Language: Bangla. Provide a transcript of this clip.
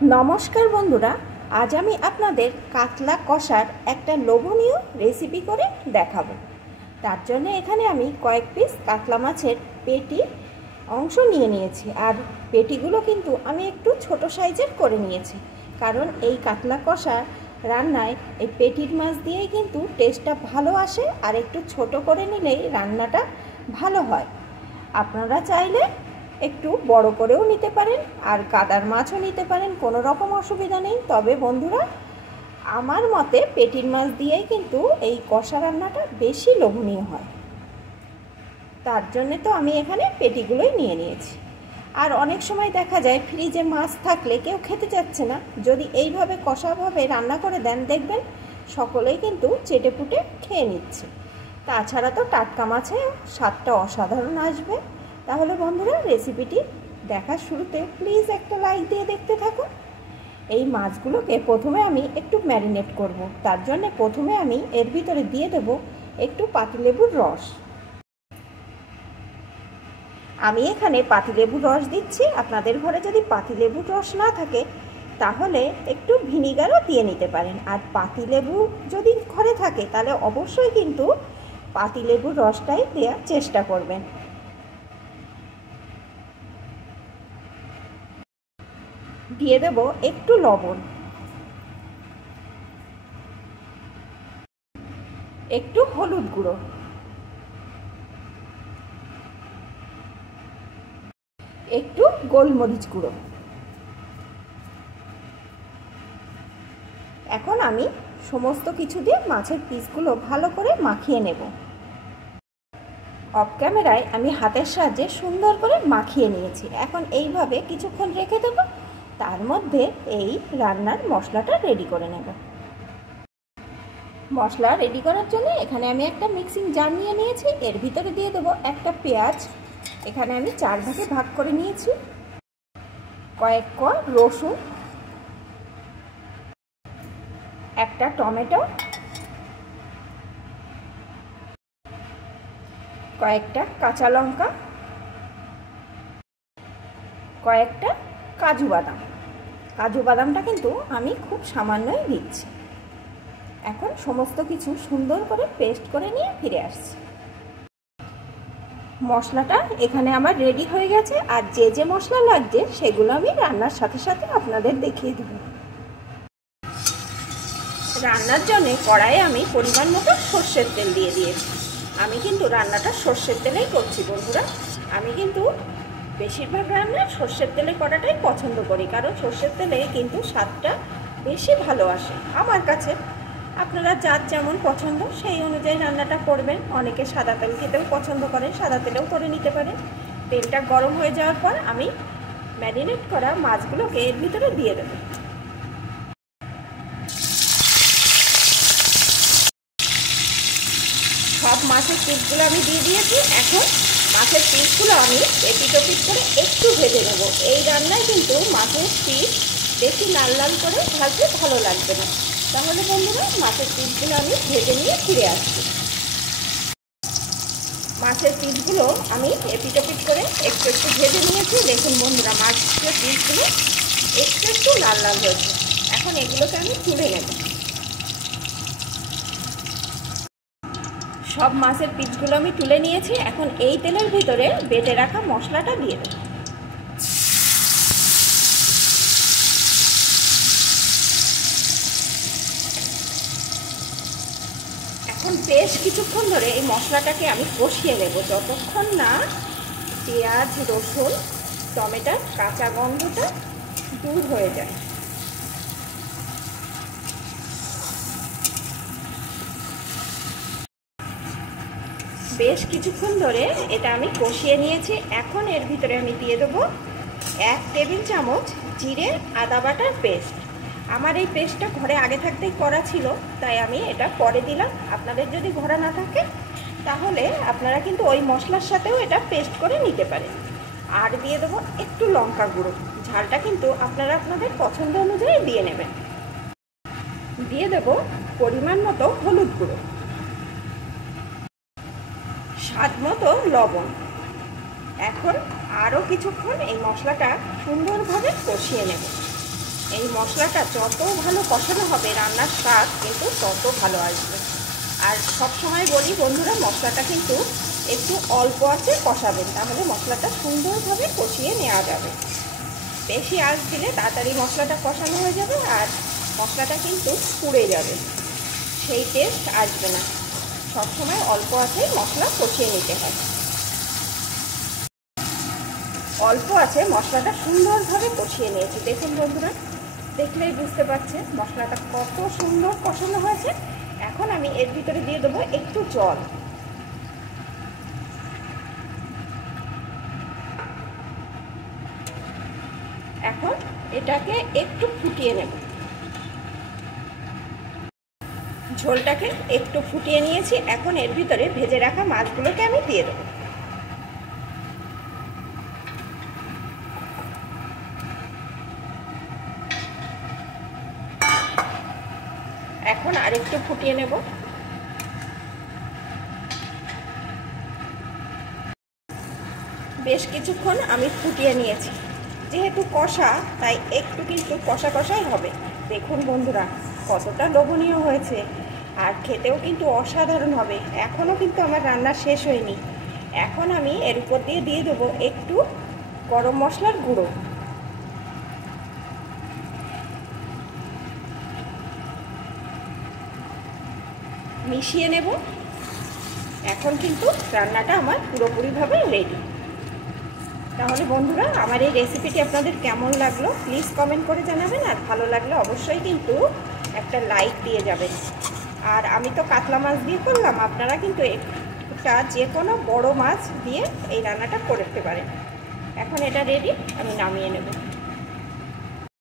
নমস্কার বন্ধুরা, আজ আমি আপনাদের কাতলা কষার একটা লোভনীয় রেসিপি করে দেখাবো। তার জন্য এখানে আমি কয়েক পিস কাতলা মাছের পেটি অংশ নিয়ে নিয়েছি, আর পেটিগুলো কিন্তু আমি একটু ছোট সাইজের করে নিয়েছি, কারণ এই কাতলা কষা রান্নায় এই পেটির মাছ দিয়েই কিন্তু টেস্টটা ভালো আসে, আর একটু ছোট করে নিলেই রান্নাটা ভালো হয়। আপনারা চাইলে একটু বড় করেও নিতে পারেন, আর গাদার মাছও নিতে পারেন, কোনো রকম অসুবিধা নেই। তবে বন্ধুরা, আমার মতে পেটির মাছ দিয়েই কিন্তু এই কষা রান্নাটা বেশি লোভনীয় হয়। তার জন্যে তো আমি এখানে পেটিগুলোই নিয়ে নিয়েছি। আর অনেক সময় দেখা যায় ফ্রিজে মাছ থাকলে কেউ খেতে চাচ্ছে না, যদি এইভাবে কষাভাবে রান্না করে দেন, দেখবেন সকলেই কিন্তু চেটেপুটে খেয়ে নিচ্ছে। তাছাড়া তো টাটকা মাছে স্বাদটা অসাধারণ আসবে। তাহলে বন্ধুরা, রেসিপিটি দেখার শুরুতে প্লিজ একটা লাইক দিয়ে দেখতে থাকুন। এই মাছগুলোকে প্রথমে আমি একটু ম্যারিনেট করব। তার জন্য প্রথমে আমি এর ভিতরে দিয়ে দেব একটু পাতিলেবুর রস। আমি এখানে পাতিলেবুর রস দিচ্ছি। আপনাদের ঘরে যদি পাতিলেবুর রস না থাকে তাহলে একটু ভিনিগারও দিয়ে নিতে পারেন, আর পাতিলেবু যদি ঘরে থাকে তাহলে অবশ্যই কিন্তু পাতিলেবুর রসটাই দেওয়ার চেষ্টা করবেন। দিয়ে দেব একটু লবণ, একটু হলুদ গুঁড়ো, একটু গোলমরিচ গুঁড়ো। এখন আমি সমস্ত কিছু দিয়ে মাছের পিসগুলো ভালো করে মাখিয়ে নেব। অফ ক্যামেরায় আমি হাতের সাহায্যে সুন্দর করে মাখিয়ে নিয়েছি। এখন এইভাবে কিছুক্ষণ রেখে দেব, তার মধ্যে এই রান্নার মশলাটা রেডি করে নেব। মশলা রেডি করার জন্য এখানে আমি একটা মিক্সিং জার নিয়ে নিয়েছি। এর ভিতরে দিয়ে দেবো একটা পেঁয়াজ, এখানে আমি 4 ভাগে ভাগ করে নিয়েছি, কয়েক কোয়া রসুন, একটা টমেটো, কয়েকটা কাঁচা লঙ্কা, কয়েকটা কাজু বাদাম। কাজু বাদামটা কিন্তু আমি খুব সামান্যই দিচ্ছি। এখন সমস্ত কিছু সুন্দর করে পেস্ট করে নিয়ে ফিরে আসছি। মশলাটা এখানে আমার রেডি হয়ে গেছে, আর যে যে মশলা লাগছে সেগুলো আমি রান্নার সাথে সাথে আপনাদের দেখিয়ে দেব। রান্নার জন্য কড়াইয়ে আমি পরিমাণ মতো সর্ষের তেল দিয়ে দিয়েছি। আমি কিন্তু রান্নাটা সর্ষের তেলেই করছি বন্ধুরা। আমি কিন্তু বেশিরভাগ রান্না সর্ষের তেলে করাটাই পছন্দ করি, কারণ সর্ষের তেলে কিন্তু স্বাদটা বেশি ভালো আসে আমার কাছে। আপনারা যার যেমন পছন্দ সেই অনুযায়ী রান্নাটা করবেন। অনেকে সাদা তেল খেতেও পছন্দ করেন, সাদা তেলেও করে নিতে পারেন। তেলটা গরম হয়ে যাওয়ার পর আমি ম্যারিনেট করা মাছগুলোকে এর ভিতরে দিয়ে দেব। সব মাছের পিসগুলো আমি দিয়ে দিয়েছি। এখন মাছের পিসগুলো আমি এপিট ওপিট করে একটু ভেজে নেব। এই রান্নায় কিন্তু মাছের পিস বেশি লাল লাল করে ভাজতে ভালো লাগবে না। তাহলে বন্ধুরা, মাছের পিসগুলো আমি ভেজে নিয়ে ফিরে আসছি। মাছের পিসগুলো আমি এপিট ওপিট করে একটু একটু ভেজে নিয়েছি। দেখুন বন্ধুরা, মাছের পিসগুলো একটু একটু লাল লাল হয়েছে। এখন এগুলোকে আমি তুলে নেব। সব মাছের পিসগুলো আমি তুলে নিয়েছি। এখন এই তেলের ভিতরে বেটে রাখা মশলাটা দিয়ে দেব। এখন বেশ কিছুক্ষণ ধরে এই মশলাটাকে আমি কষিয়ে নেব, যতক্ষণ না পেঁয়াজ, রসুন, টমেটোর কাঁচা গন্ধটা দূর হয়ে যায়। বেশ কিছুক্ষণ ধরে এটা আমি কষিয়ে নিয়েছি। এখন এর ভিতরে আমি দিয়ে দেবো 1 টেবিল চামচ জিরে আদা বাটার পেস্ট। আমার এই পেস্টটা ঘরে আগে থাকতেই করা ছিল, তাই আমি এটা পরে দিলাম। আপনাদের যদি ঘরে না থাকে তাহলে আপনারা কিন্তু ওই মশলার সাথেও এটা পেস্ট করে নিতে পারেন। আর দিয়ে দেবো একটু লঙ্কা গুঁড়ো। ঝালটা কিন্তু আপনারা আপনাদের পছন্দ অনুযায়ী দিয়ে নেবেন। দিয়ে দেবো পরিমাণ মতো হলুদ গুঁড়ো, স্বাদ মতো লবণ। এখন আরও কিছুক্ষণ এই মশলাটা সুন্দরভাবে কষিয়ে নেব। এই মশলাটা যত ভালো কষানো হবে রান্নার স্বাদ কিন্তু তত ভালো আসবে। আর সব সময় বলি বন্ধুরা, মশলাটা কিন্তু একটু অল্প আঁচে কষাবেন, তাহলে মশলাটা সুন্দরভাবে কষিয়ে নেওয়া যাবে। বেশি আঁচ দিলে তাড়াতাড়ি মশলাটা কষানো হয়ে যাবে আর মশলাটা কিন্তু পুড়ে যাবে, সেই টেস্ট আসবে না। সবসময় অল্প আঁচে মশলা কষিয়ে নিতে হয়। অল্প আঁচে মশলাটা সুন্দরভাবে কষিয়ে নিয়েছি। দেখুন বন্ধুরা, দেখলেই বুঝতে পারছেন মশলাটা কত সুন্দর কষানো হয়েছে। এখন আমি এর ভিতরে দিয়ে দেবো একটু জল। এখন এটাকে একটু ফুটিয়ে নেব। ঝোলটাকে একটু ফুটিয়ে নিয়েছি। এখন এর ভিতরে ভেজে রাখা মাছগুলোকে আমি দিয়ে দেবো। এখন আরেকটু ফুটিয়ে নেব। বেশ কিছুক্ষণ আমি ফুটিয়ে নিয়েছি। যেহেতু কষা, তাই একটু কিন্তু কষা কষাই হবে। দেখুন বন্ধুরা, কতটা লোভনীয় হয়েছে আর খেতেও কিন্তু অসাধারণ হবে। এখনও কিন্তু আমার রান্না শেষ হয়নি। এখন আমি এর উপর দিয়ে দেবো একটু গরম মশলার গুঁড়ো। মিশিয়ে নেব। এখন কিন্তু রান্নাটা আমার পুরোপুরিভাবে রেডি। তাহলে বন্ধুরা, আমার এই রেসিপিটি আপনাদের কেমন লাগলো প্লিজ কমেন্ট করে জানাবেন। আর ভালো লাগলে অবশ্যই কিন্তু একটা লাইক দিয়ে যাবেন। আর আমি তো কাতলা মাছ দিয়ে করলাম, আপনারা কিন্তু একটা যে কোনো বড় মাছ দিয়ে এই রান্নাটা করতে পারেন। এখন এটা রেডি, আমি নামিয়ে নেব।